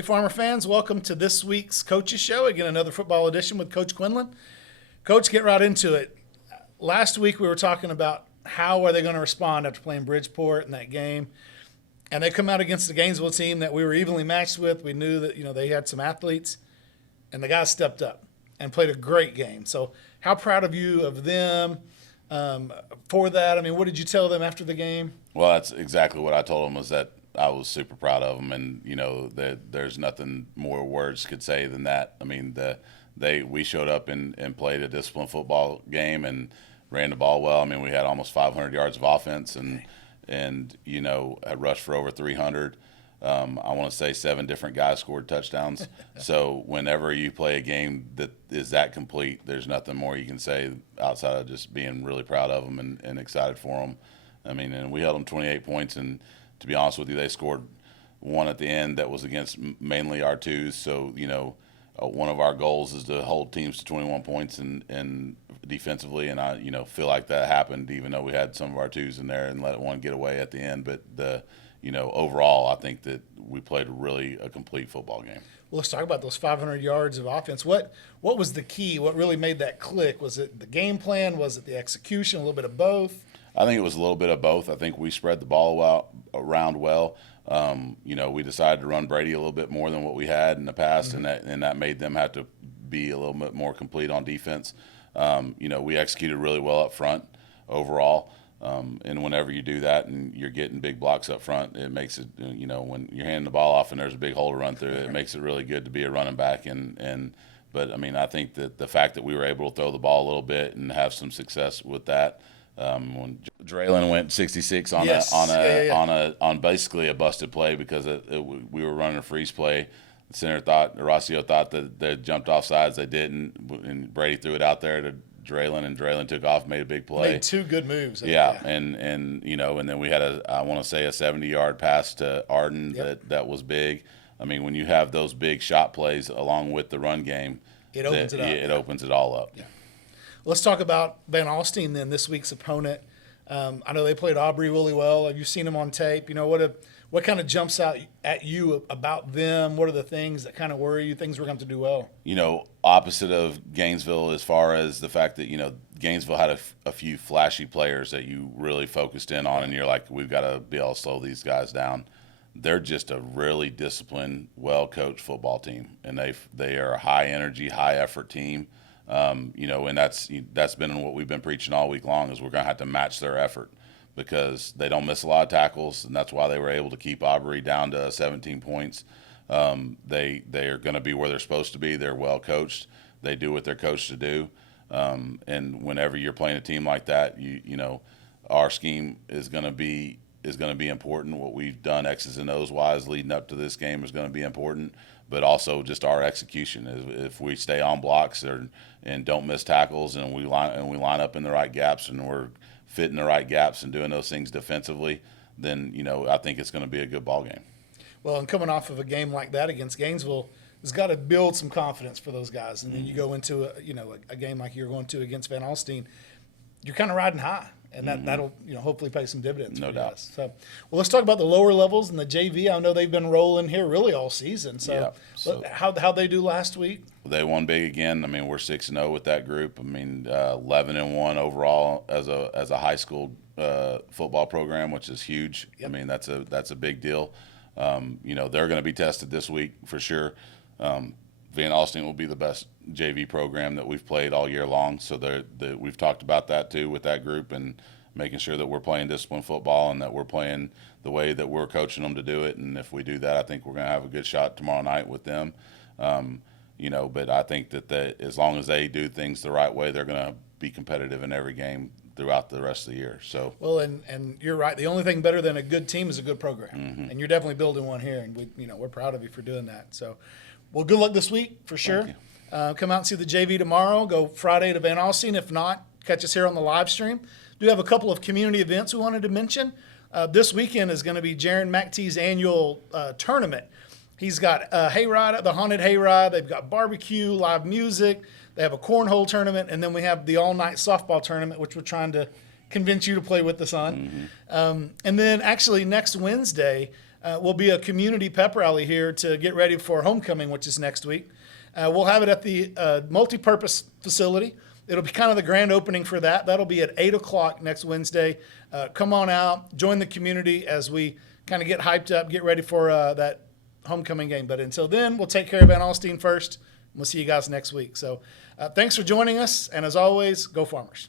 Hey, Farmer fans, welcome to this week's Coaches Show. Again, another football edition with Coach Quinlan. Coach, get right into it. Last week we were talking about how are they going to respond after playing Bridgeport in that game. And they come out against the Gainesville team that we were evenly matched with. We knew that, they had some athletes, and the guys stepped up and played a great game. So how proud of you of them for that? I mean, what did you tell them after the game? Well, that's exactly what I told them, was that I was super proud of them, and there's nothing more words could say than that. I mean, we showed up and played a disciplined football game and ran the ball well. I mean, we had almost 500 yards of offense and had rushed for over 300. I want to say 7 different guys scored touchdowns. So whenever you play a game that is that complete, there's nothing more you can say outside of just being really proud of them and excited for them. I mean, and we held them 28 points, and to be honest with you, they scored one at the end that was against mainly our twos. So, one of our goals is to hold teams to 21 points and defensively, and I, feel like that happened, even though we had some of our twos in there and let one get away at the end. But overall, I think that we played really a complete football game. Well, let's talk about those 500 yards of offense. What was the key? What really made that click? Was it the game plan? Was it the execution? A little bit of both? I think it was a little bit of both. I think we spread the ball around well. We decided to run Brady a little bit more than what we had in the past, and that made them have to be a little bit more complete on defense. We executed really well up front overall. And whenever you do that and you're getting big blocks up front, it makes it, when you're handing the ball off and there's a big hole to run through, it makes it really good to be a running back. But I mean, I think that the fact that we were able to throw the ball a little bit and have some success with that. When Draylon went 66 on basically a busted play because we were running a freeze play. The center Horacio thought that they jumped off sides. They didn't, and Brady threw it out there to Draylon, and Draylon took off, made a big play. Made 2 good moves. Yeah. And then we had a 70-yard pass to Arden. Yep. that was big. I mean, when you have those big shot plays along with the run game, it opens it up. It opens it all up. Yeah. Let's talk about Van Alstyne then, this week's opponent. I know they played Aubrey really well. Have you seen them on tape? What kind of jumps out at you about them? What are the things that kind of worry you, things we're going to do well? Opposite of Gainesville as far as the fact that, Gainesville had a few flashy players that you really focused in on, and you're like, we've got to be able to slow these guys down. They're just a really disciplined, well-coached football team, and they are a high-energy, high-effort team. And that's been what we've been preaching all week long, is we're going to have to match their effort because they don't miss a lot of tackles, and that's why they were able to keep Aubrey down to 17 points. They are going to be where they're supposed to be. They're well coached. They do what they're coached to do. And whenever you're playing a team like that, our scheme is going to be important. What we've done X's and O's wise leading up to this game is going to be important, but also just our execution. If we stay on blocks and don't miss tackles, and we line up in the right gaps, and we're fitting the right gaps and doing those things defensively, then I think it's going to be a good ball game. Well, and coming off of a game like that against Gainesville, it's got to build some confidence for those guys. And then you go into a game like you're going to against Van Alstyne, you're kind of riding high. And that'll hopefully pay some dividends. No doubt. Guys. So, well, let's talk about the lower levels and the JV. I know they've been rolling here really all season. So, how'd they do last week? They won big again. I mean, we're 6-0 with that group. I mean, 11-1 overall as a high school football program, which is huge. Yep. I mean, that's a big deal. They're going to be tested this week for sure. Van Alstyne will be the best JV program that we've played all year long. So we've talked about that too with that group, and making sure that we're playing disciplined football and that we're playing the way that we're coaching them to do it. And if we do that, I think we're going to have a good shot tomorrow night with them. But I think that as long as they do things the right way, they're going to be competitive in every game throughout the rest of the year. So well, and you're right. The only thing better than a good team is a good program, and you're definitely building one here. And we're proud of you for doing that. So. Well, good luck this week for sure. Come out and see the JV tomorrow. Go Friday to Van Alstyne. If not, catch us here on the live stream. Do have a couple of community events we wanted to mention. This weekend is going to be Jaron McTee's annual tournament. He's got a hayride, the haunted hayride. They've got barbecue, live music. They have a cornhole tournament, and then we have the all-night softball tournament, which we're trying to convince you to play with us on. And then actually next Wednesday, will be a community pep rally here to get ready for homecoming, which is next week. We'll have it at the multi-purpose facility. It'll be kind of the grand opening for that. That'll be at 8 o'clock next Wednesday. Come on out, join the community as we kind of get hyped up, get ready for that homecoming game. But until then, we'll take care of Van Alstyne first. We'll see you guys next week. So thanks for joining us. And as always, go Farmers.